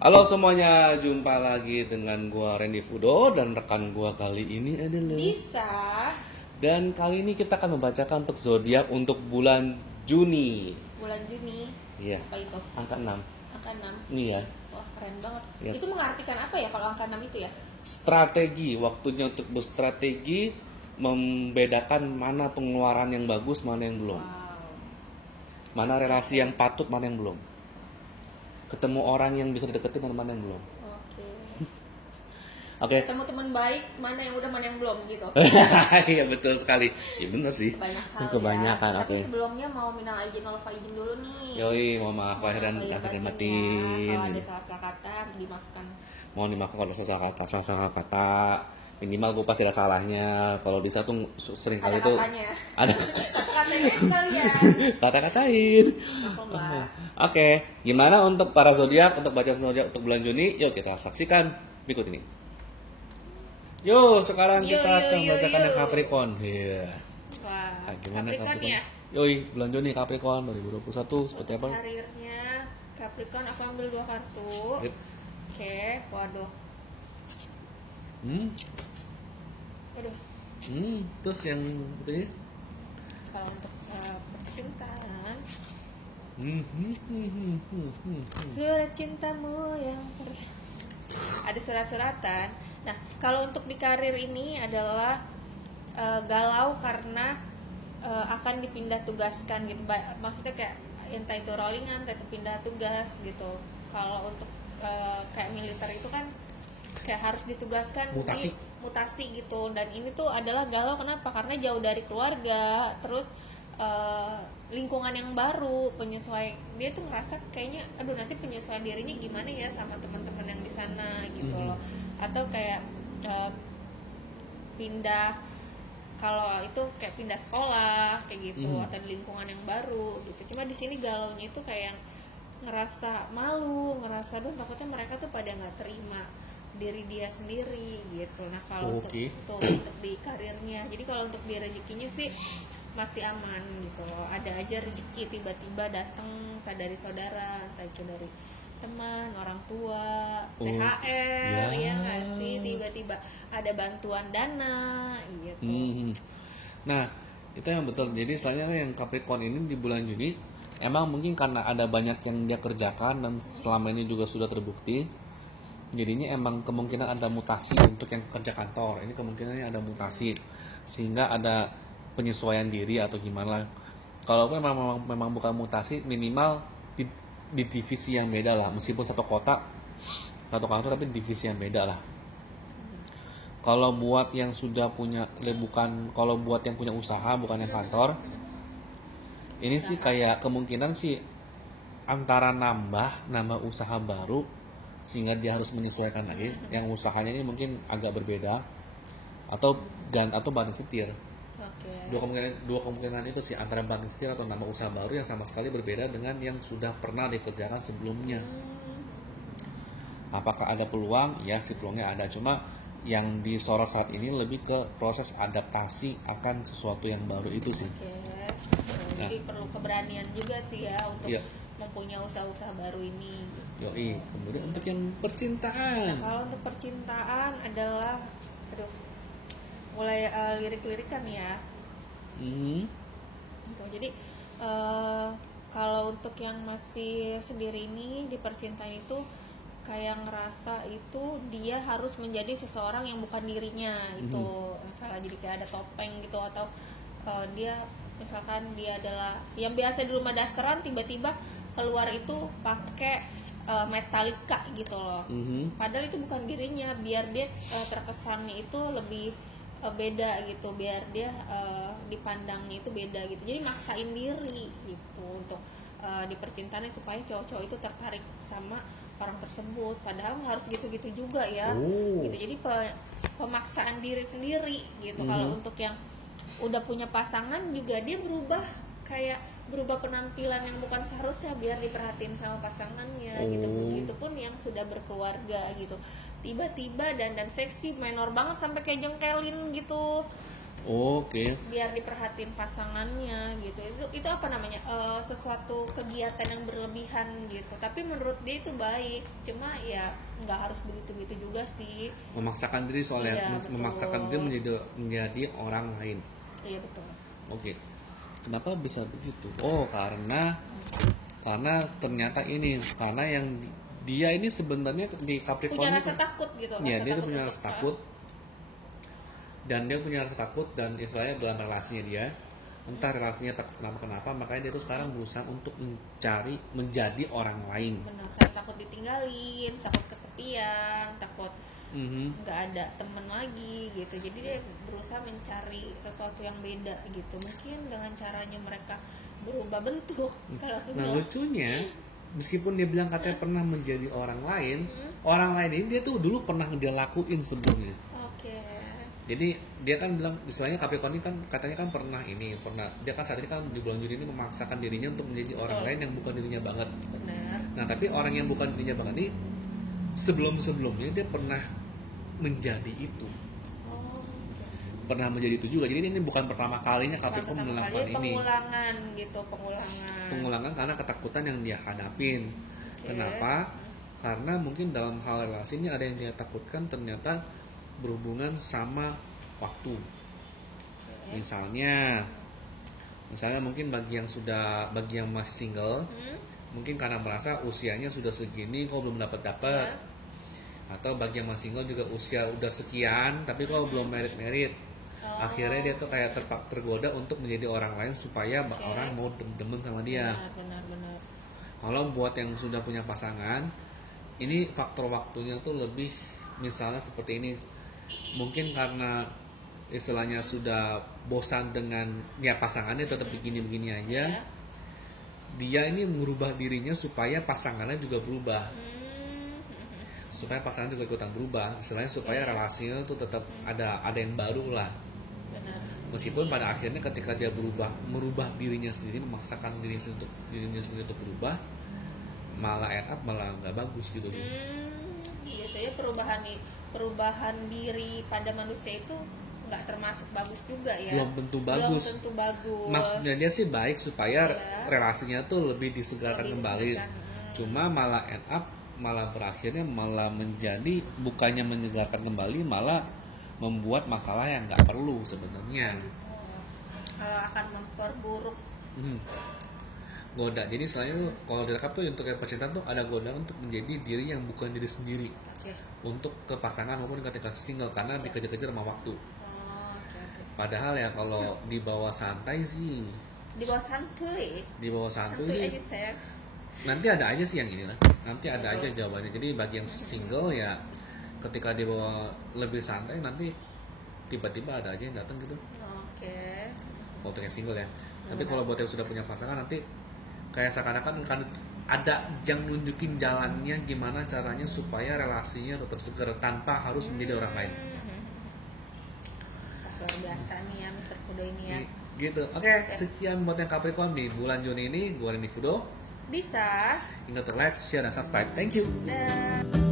Halo semuanya, jumpa lagi dengan gua Randy Fudo dan rekan gua kali ini adalah Bisa. Dan kali ini kita akan membacakan untuk zodiak untuk bulan Juni. Bulan Juni. Iya. Apa itu? Angka 6. Angka 6. Iya. Wah, keren banget. Iya. Itu mengartikan apa ya kalau angka 6 itu ya? Strategi, waktunya untuk berstrategi, membedakan mana pengeluaran yang bagus, mana yang belum. Wow. Mana relasi yang patut, mana yang belum. Ketemu orang yang bisa dideketin dan mana yang belum. Oke. Oke. Ketemu teman baik, mana yang udah, mana yang belum gitu. Iya betul sekali. Iya benar sih. Banyak hal Kebanyakan, ya. oke. Tapi sebelumnya mau minal aidin wal faizin dulu nih. Yoi, mohon maaf lahir dan batin. Kalau ada salah-salah kata dimaafkan. Mohon dimaafkan kalau salah kata. Minimal gue pasti ada salahnya. Kalau bisa tuh sering kali Ada tuh katanya. ada Kata-katanya sekalian. kata-katain. Apa Mbak? Oke, gimana untuk para zodiak untuk baca zodiak untuk bulan Juni? Yuk kita saksikan berikut ini. Yuk, sekarang kita akan membacakan yang Capricorn. Iya. Wah, Nah, gimana Capricorn ya? Yoi, bulan Juni Capricorn 2021 seperti apa? Karirnya Capricorn, aku ambil 2 kartu. Yep. Oke, waduh. Waduh. Terus yang betulnya? Kalau untuk percintaan, surat cintamu yang ada surat-suratan. Nah, kalau untuk di karir ini adalah galau karena akan dipindah tugaskan gitu. Maksudnya kayak entah itu rollingan, entah itu pindah tugas gitu. Kalau untuk kayak militer itu kan kayak harus ditugaskan mutasi gitu. Dan ini tuh adalah galau kenapa? Karena jauh dari keluarga, terus lingkungan yang baru, penyesuaian. Dia tuh ngerasa kayaknya aduh nanti penyesuaian dirinya gimana ya sama teman-teman yang di sana gitu loh. Atau kayak pindah, kalau itu kayak pindah sekolah kayak gitu, atau di lingkungan yang baru gitu. Cuma di sini galaunya itu kayak ngerasa malu, ngerasa duh takutnya mereka tuh pada nggak terima diri dia sendiri gitu. Nah kalau untuk di karirnya, jadi kalau untuk di rezekinya sih masih aman gitu loh. Ada aja rezeki tiba-tiba datang, entah dari saudara, entah itu dari teman, orang tua, THR, ya nggak sih, tiba-tiba ada bantuan dana gitu. Nah, itu yang betul. Jadi soalnya yang Capricorn ini di bulan Juni emang mungkin karena ada banyak yang dia kerjakan dan selama ini juga sudah terbukti, jadinya emang kemungkinan ada mutasi untuk yang kerja kantor. Ini kemungkinannya ada mutasi sehingga ada penyesuaian diri atau gimana. Kalau memang bukan mutasi, minimal di divisi yang beda lah, meskipun satu kota satu kantor tapi divisi yang beda lah. Kalau buat yang sudah punya kalau buat yang punya usaha bukan yang kantor, ini sih kayak kemungkinan sih antara nambah usaha baru sehingga dia harus menyesuaikan lagi. Yang usahanya ini mungkin agak berbeda atau banting setir. Dua kemungkinan itu sih, antara banting setir atau nama usaha baru yang sama sekali berbeda dengan yang sudah pernah dikerjakan sebelumnya. Apakah ada peluang? Ya, si peluangnya ada, cuma yang disorot saat ini lebih ke proses adaptasi akan sesuatu yang baru itu sih. Jadi perlu keberanian juga sih ya untuk mempunyai usaha-usaha baru ini. Yoi. Kemudian untuk yang percintaan. Nah, kalau untuk percintaan adalah mulai lirik-lirikan ya. Gitu. Jadi kalau untuk yang masih sendiri ini di percintaan itu kayak ngerasa itu dia harus menjadi seseorang yang bukan dirinya itu. Misalnya jadi kayak ada topeng gitu, atau dia misalkan dia adalah yang biasa di rumah dasteran, tiba-tiba keluar itu pakai Metallica gitu loh. Padahal itu bukan dirinya, biar dia terkesannya itu lebih beda gitu, biar dia dipandangnya itu beda gitu. Jadi maksain diri gitu untuk di percintaannya supaya cowok-cowok itu tertarik sama orang tersebut. Padahal nggak harus gitu-gitu juga ya. Gitu. Jadi pemaksaan diri sendiri gitu. Kalau untuk yang udah punya pasangan juga dia berubah penampilan yang bukan seharusnya biar diperhatiin sama pasangannya gitu. Begitupun yang sudah berkeluarga gitu, tiba-tiba dan seksi minor banget sampai kayak jengkelin gitu. Oke. biar diperhatiin pasangannya gitu. Itu apa namanya, sesuatu kegiatan yang berlebihan gitu, tapi menurut dia itu baik, cuma ya nggak harus begitu juga sih. Memaksakan diri soalnya, Iya, betul. memaksakan diri menjadi orang lain. Iya betul. Oke. Kenapa bisa begitu? Oh, karena ternyata ini, karena yang dia ini sebenarnya di Capricorn Punya ini rasa takut gitu. ya, dia tuh punya untuk- rasa takut. Dan dia punya rasa takut, dan istilahnya dalam relasinya dia, entah relasinya takut kenapa, makanya dia tuh sekarang berusaha untuk menjadi orang lain. Benar, kayak takut ditinggalin, takut kesepian, takut Mhm. nggak ada temen lagi gitu. Jadi dia berusaha mencari sesuatu yang beda gitu, mungkin dengan caranya mereka berubah bentuk. Kalau aku Nah, bilang, lucunya, meskipun dia bilang katanya pernah menjadi orang lain ini dia tuh dulu pernah dia lakuin sebelumnya. oke. Jadi dia kan bilang, istilahnya Capricorn ini kan katanya kan pernah dia kan saat ini kan di bulan Juni ini memaksakan dirinya untuk menjadi orang Betul. lain yang bukan dirinya banget. Benar. Nah, tapi orang yang bukan dirinya banget ini sebelumnya dia pernah menjadi itu. Oh, oke. Pernah menjadi itu juga. Jadi ini bukan pertama kalinya Bukan Capricorn pertama melakukan kali, ini. pengulangan gitu, pengulangan. Pengulangan karena ketakutan yang dia hadapin. Oke. Kenapa? Karena mungkin dalam hal relasi ini ada yang dia takutkan, ternyata berhubungan sama waktu. Oke. Misalnya mungkin bagi yang masih single, mungkin karena merasa usianya sudah segini kok belum dapat. Ya. Atau bagi yang masih single juga usia udah sekian tapi kok belum merit. Oh. Akhirnya dia tuh kayak tergoda untuk menjadi orang lain supaya Oke. orang mau demen sama dia. Benar. Kalau buat yang sudah punya pasangan, ini faktor waktunya tuh lebih, misalnya seperti ini, mungkin karena istilahnya sudah bosan dengan ya pasangannya tetap begini-begini aja, Ya. dia ini mengubah dirinya supaya pasangannya juga berubah, supaya pasangan juga ikutan berubah, istilahnya supaya relasinya tuh tetap ada yang baru lah. Benar. Meskipun pada akhirnya ketika dia merubah dirinya sendiri, memaksakan dirinya sendiri untuk berubah, malah end up malah nggak bagus gitu sih. Gitu ya, perubahan diri pada manusia itu nggak termasuk bagus juga ya. Belum tentu bagus. Maksudnya dia sih baik supaya Iya. relasinya tuh lebih disegarkan Lebih kembali. disegarkan. Cuma malah end up berakhirnya menjadi bukannya menyegarkan kembali, malah membuat masalah yang nggak perlu sebenarnya. Kalau akan memperburuk. Goda. Jadi selain itu, kalau direkap tuh untuk yang percintaan tuh ada godaan untuk menjadi diri yang bukan diri sendiri, Oke. untuk ke pasangan maupun ketika single, karena dikejar-kejar sama waktu. Oke. Padahal ya kalau dibawa santai sih, Di bawah santuy. santuy Santuy sih, aja, Chef. nanti ada aja sih yang inilah, nanti ada aja jawabannya. Jadi bagi yang single ya, ketika dibawa lebih santai, nanti tiba-tiba ada aja yang datang gitu. Oke. Untuk yang single ya. Tapi kalau buat yang sudah punya pasangan, nanti kayak seakan-akan kan ada yang nunjukin jalannya gimana caranya supaya relasinya tetap segar tanpa harus menjadi orang lain. Luar biasa nih ya Mr. Fudo ini ya. Gitu. Oke, sekian buat yang Capricorn di bulan Juni ini. Gue Randy Fudo. Bisa. Ingat like, share, dan subscribe. Thank you. Dan